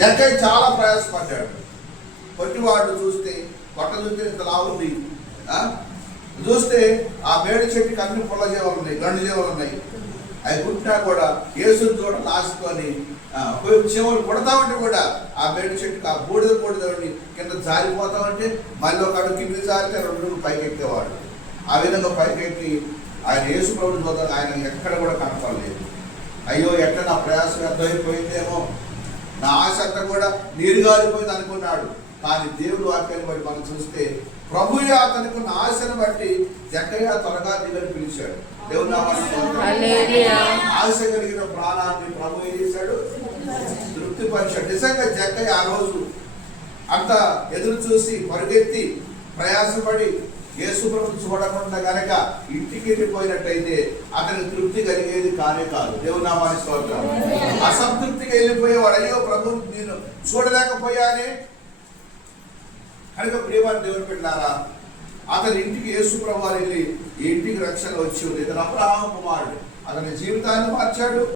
జక్కయ్య చాలా ప్రయాసపడ్డాడు. పొట్టివాడు చూస్తే పొట్ట చూస్తే ఇంత లావు ఉంది, చూస్తే ఆ మేడి చెట్టుకి అన్ని పుల్ల జీవాలు ఉన్నాయి, గండు జీవాలు ఉన్నాయి. అవి పుట్టినా కూడా యేసుని చూడ లాసుకొని చెవులు కొడతామంటే కూడా ఆ మేడి చెట్టుకి ఆ బూడిద కింద జారిపోతామంటే మళ్ళీ ఒక అడుగు కింద జారితే 2 అడుగులు పైకి ఎక్కేవాడు. ఆ విధంగా పైకి ఎక్కి ఆయన యేసు ప్రభుని చూద్దాం, ఆయన ఎక్కడ కూడా కనపడలేదు. అయ్యో ఎట్లా నా ప్రయాసం అర్థమైపోయిందేమో, నా ఆశ అంతా కూడా నీరు గారిపోయింది అనుకున్నాడు. కానీ దేవుడు వాక్యాన్ని బట్టి మనం చూస్తే ప్రభు అతనికి ఉన్న ఆశను బట్టి జక్కయ్య త్వరగా దిగని పిలిచాడు. దేవుడు ఆశ కలిగిన ప్రాణాన్ని ప్రభు ఏం చేశాడు, తృప్తిపరిచాడు. నిజంగా జక్కయ్య ఆ రోజు అంత ఎదురు చూసి పరుగెత్తి ప్రయాసపడి యేసు ప్రభుని చూడకుండా గనక ఇంటికి వెళ్ళిపోయినట్టయితే అతనికి తృప్తి కలిగేది కానే కాదు. దేవుని నామానికి స్తోత్రం. అసంతృప్తికి వెళ్ళిపోయేవాడు, అయ్యో ప్రభు నేను చూడలేకపోయానే. కనుక ప్రియమైన దేవుని బిడ్డలారా, అతని ఇంటికి యేసు ప్రభు వెళ్ళి ఇంటికి రక్షణ వచ్చి ఉంది. ఇతను అబ్రహాము కుమారుడు, అతని జీవితాన్ని మార్చాడు.